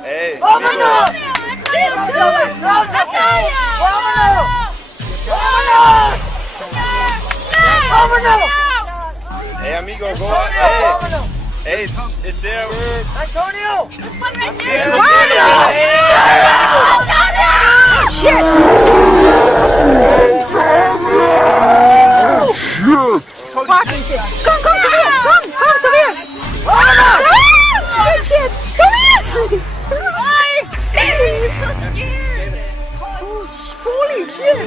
Hey. ¡Vámonos! ¡Vámonos! ¡Vámonos! Hey, amigo, go on. Hey, it's there. Antonio! Shit! Fucking shit! Come, Tobias! Come, Tobias! Shit! Come here! Holy shit!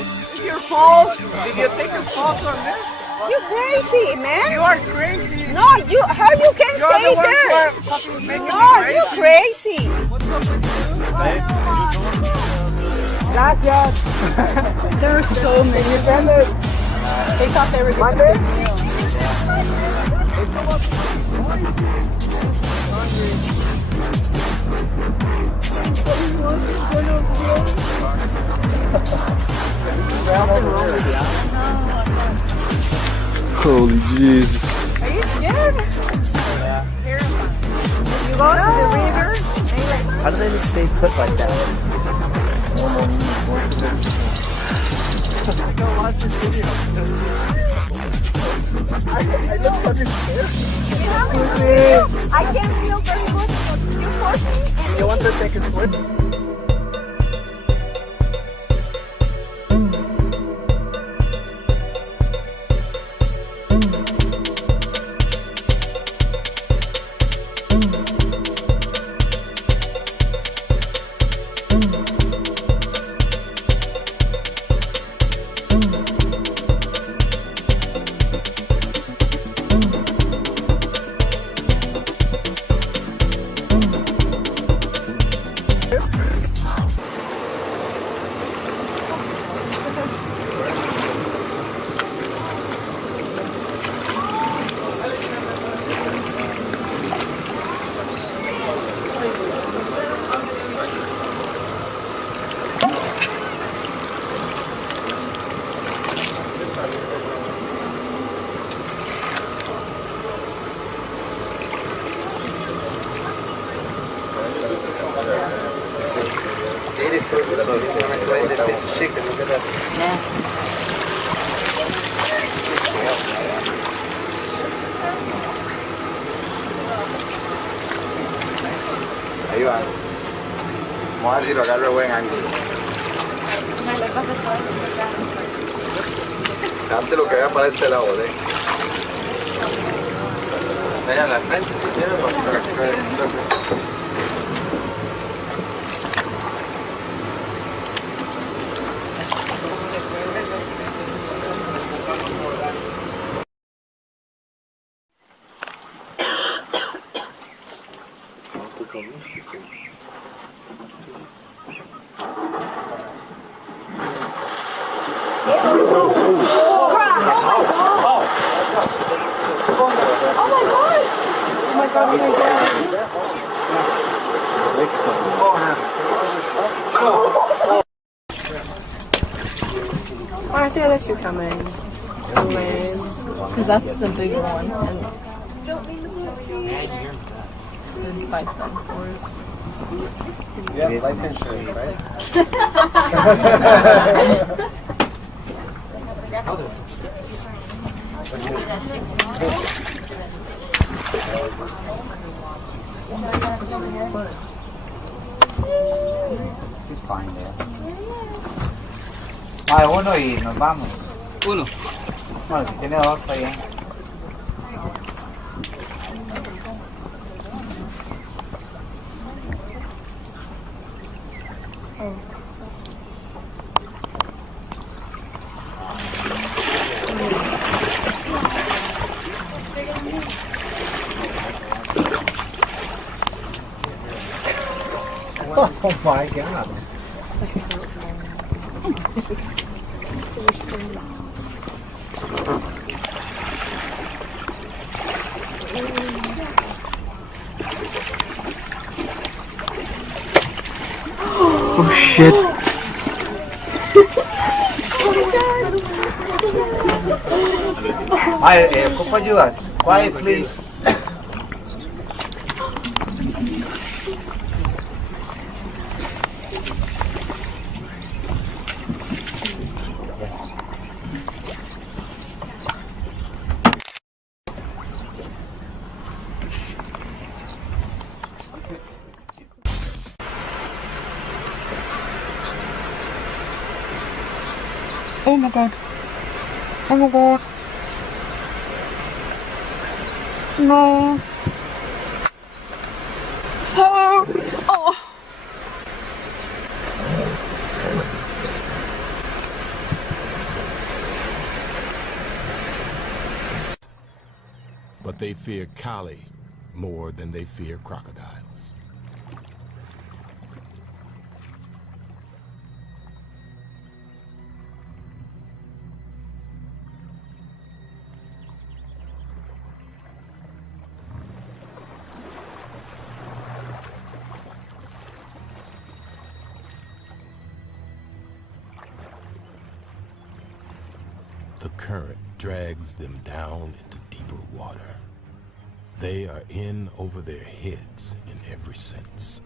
Your fault! Did you take your fault on this? You crazy, man! You are crazy! No, how you can You're stay the one there? for fucking making No, me you crazy! crazy! What's up with you? Gracias! There are so many. They thought they were going to Holy Jesus. Are you scared? Yeah. You go to the river? How do they just stay put like that? Go watch this video. I look fucking scared. I can't feel very good. You force me. You want to take a swim? Ahí va. Vamos a ver si lo agarro buen ángulo. Antes lo que vea para este lado, ¿eh? Allá en la frente, si quieres. I think that should come in. Because that's the big one. And five cents. You have life insurance, right? He's fine there. Hay uno y nos vamos. Uno. Bueno, si tiene dos, está bien. Oh my God. Oh shit. Oh my God. Ay, ocupo ayudas. Quiet, please. Oh my god. Oh my god. No. Oh. Oh. But they fear Kali more than they fear crocodiles. The current drags them down into deeper water. They are in over their heads in every sense.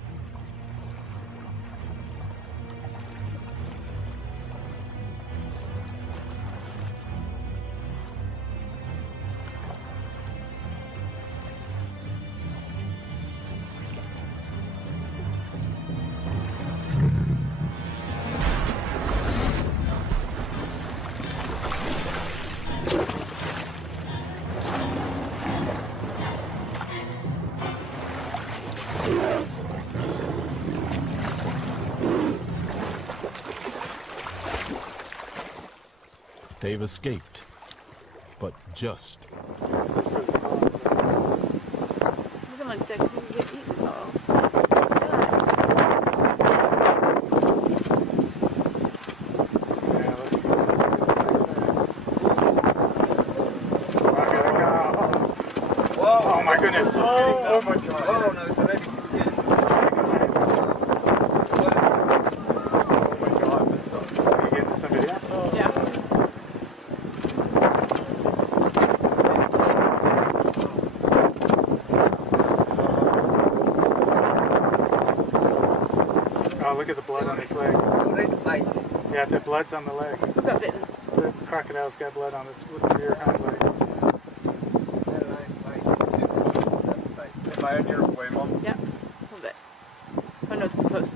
They've escaped, but just. Someone's dead because he can get eaten. Oh my goodness. Oh my god. Oh no, it's already getting. Oh my god, this is are you getting some video? Yeah. Oh, look at the blood on his leg. Red bite. Yeah, the blood's on the leg. Who got bitten? The crocodile's got blood on its rear hind leg. Red bite. That side. Am I on your way, Mom? Yeah. A little bit. Oh no, it's the post.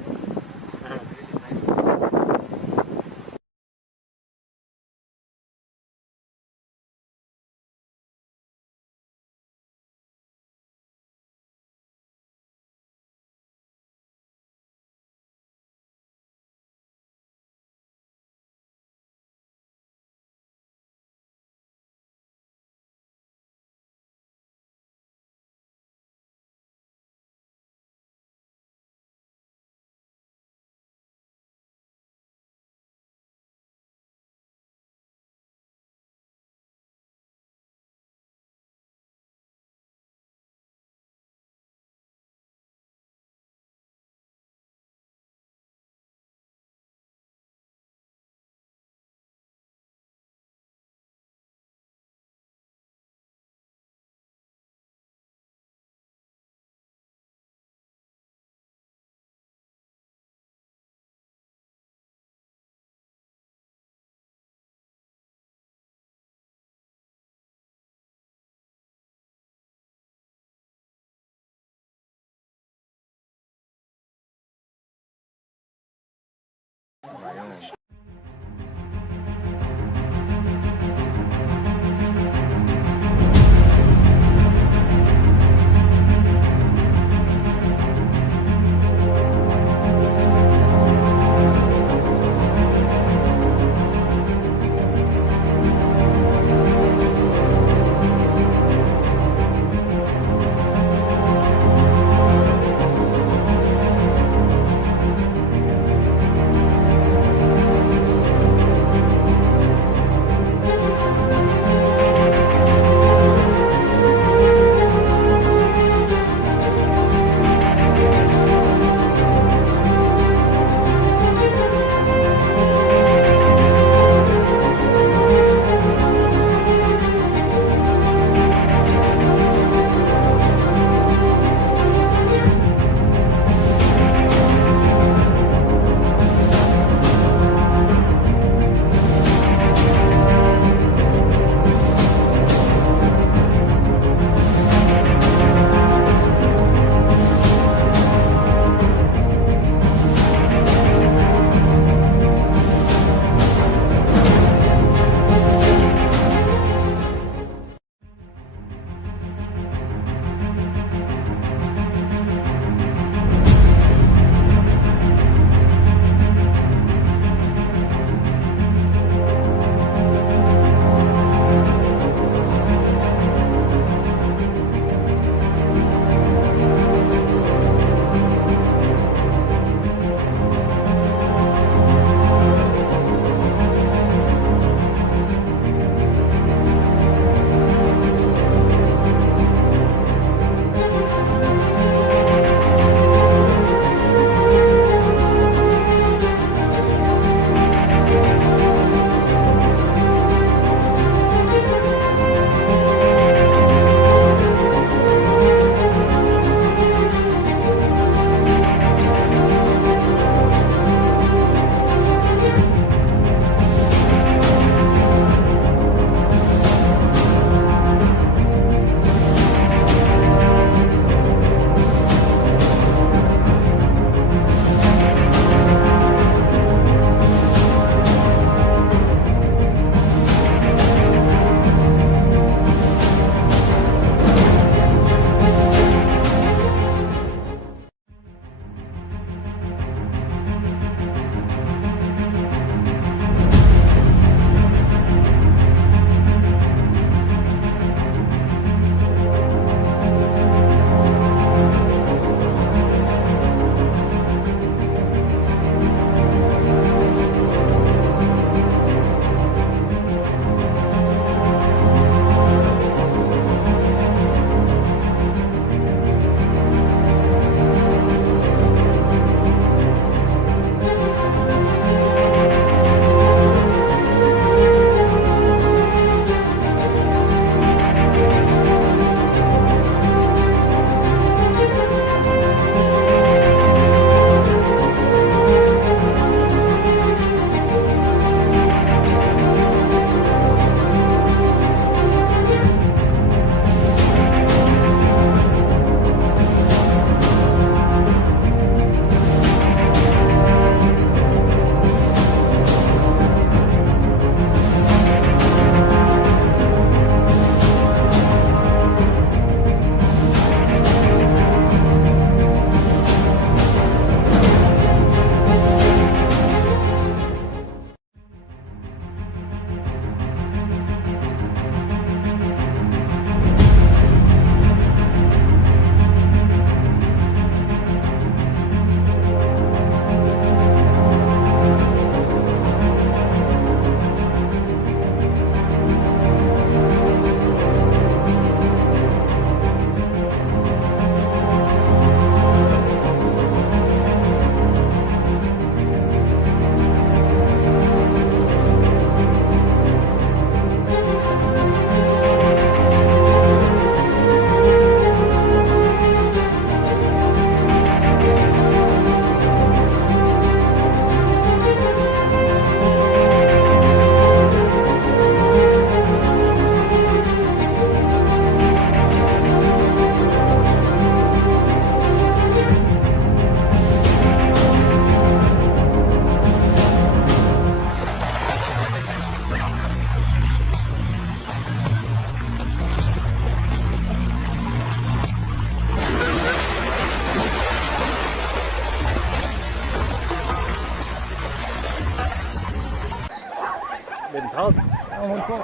mentalt. Ja, hold på.